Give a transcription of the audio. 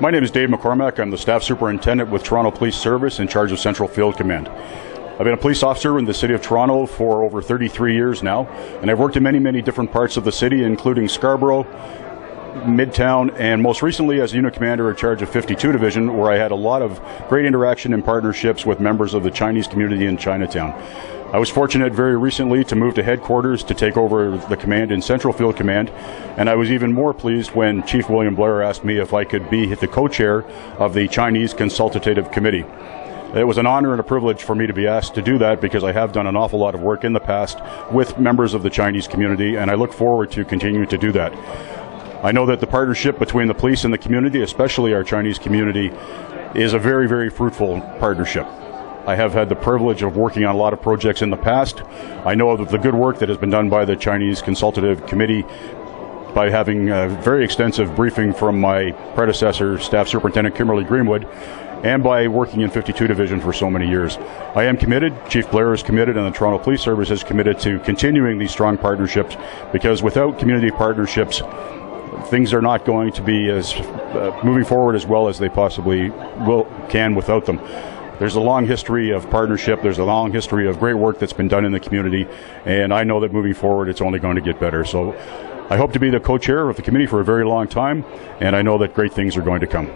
My name is Dave McCormack. I'm the Staff Superintendent with Toronto Police Service in charge of Central Field Command. I've been a police officer in the City of Toronto for over 33 years now, and I've worked in many different parts of the city, including Scarborough, Midtown, and most recently as unit commander in charge of 52 Division, where I had a lot of great interaction and partnerships with members of the Chinese community in Chinatown. I was fortunate very recently to move to headquarters to take over the command in Central Field Command, and I was even more pleased when Chief William Blair asked me if I could be the co-chair of the Chinese Consultative Committee. It was an honor and a privilege for me to be asked to do that because I have done an awful lot of work in the past with members of the Chinese community, and I look forward to continuing to do that. I know that the partnership between the police and the community, especially our Chinese community, is a very fruitful partnership. I have had the privilege of working on a lot of projects in the past. I know of the good work that has been done by the Chinese Consultative Committee by having a very extensive briefing from my predecessor, Staff Superintendent Kimberly Greenwood, and by working in 52 Division for so many years. I am committed, Chief Blair is committed, and the Toronto Police Service is committed to continuing these strong partnerships, because without community partnerships, things are not going to be as moving forward as well as they possibly can without them. There's a long history of partnership, there's a long history of great work that's been done in the community, and I know that moving forward it's only going to get better. So I hope to be the co-chair of the committee for a very long time, and I know that great things are going to come.